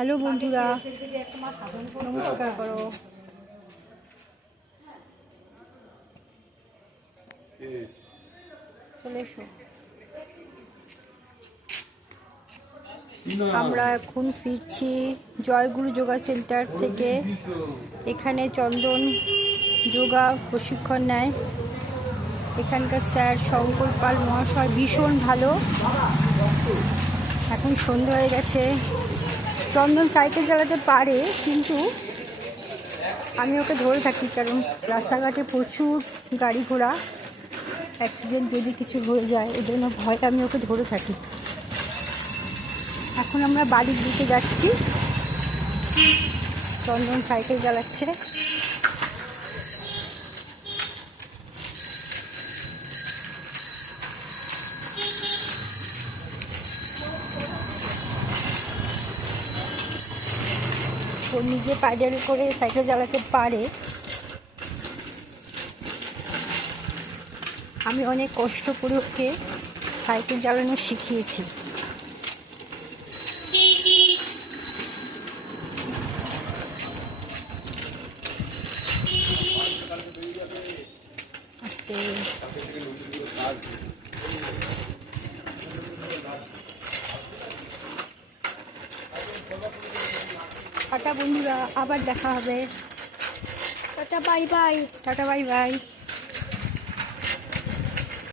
Hello বন্ধুরা, নমস্কার করো। চলে এসো। আমরা এখন ফিরছি জয়গুরু যোগা সেন্টার থেকে। এখানে চন্দন যোগা প্রশিক্ষণ নেয়। এখানকার স্যার শঙ্কর পাল মহাশয় ভীষণ ভালো। এখন সন্ধ্যা হয়ে গেছে। চন্দন সাইকেল চালাতে পারে, কিন্তু আমি ওকে ধরে থাকি, কারণ রাস্তাঘাটে প্রচুর গাড়ি ঘোড়া, অ্যাক্সিডেন্ট যদি কিছু হয়ে যায় এই জন্য ভয়টা আমি ওকে ধরে থাকি। এখন আমরা বাড়ির দিকে যাচ্ছি। চন্দন সাইকেল চালাচ্ছে। ও নিজে প্যাডেল করে সাইকেল চালাতে পারে। আমি অনেক কষ্ট করে ওকে সাইকেল চালানো শিখিয়েছি। আস্তে টাটা বন্ধুরা, আবার দেখা হবে। Tata bye bye. Tata bye bye.